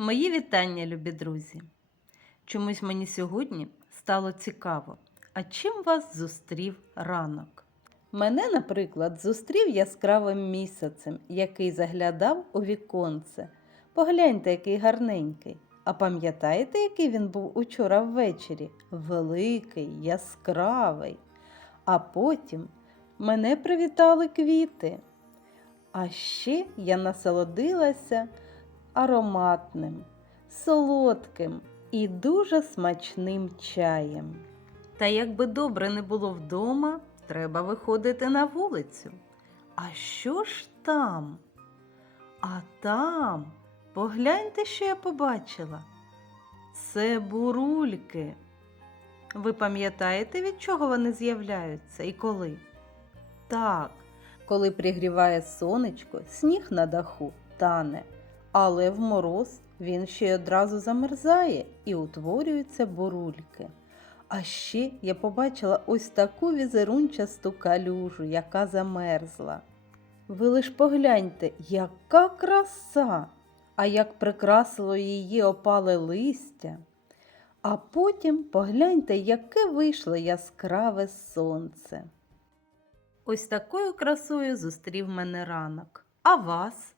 Мої вітання, любі друзі. Чомусь мені сьогодні стало цікаво, а чим вас зустрів ранок? Мене, наприклад, зустрів яскравим місяцем, який заглядав у віконце. Погляньте, який гарненький. А пам'ятаєте, який він був учора ввечері? Великий, яскравий. А потім мене привітали квіти. А ще я насолодилася ароматним, солодким і дуже смачним чаєм. Та якби добре не було вдома, треба виходити на вулицю. А що ж там? А там, погляньте, що я побачила. Це бурульки. Ви пам'ятаєте, від чого вони з'являються і коли? Так, коли пригріває сонечко, сніг на даху тане, але в мороз він ще одразу замерзає і утворюються бурульки. А ще я побачила ось таку візерунчасту калюжу, яка замерзла. Ви лиш погляньте, яка краса! А як прикрасило її опале листя. А потім погляньте, яке вийшло яскраве сонце. Ось такою красою зустрів мене ранок. А вас?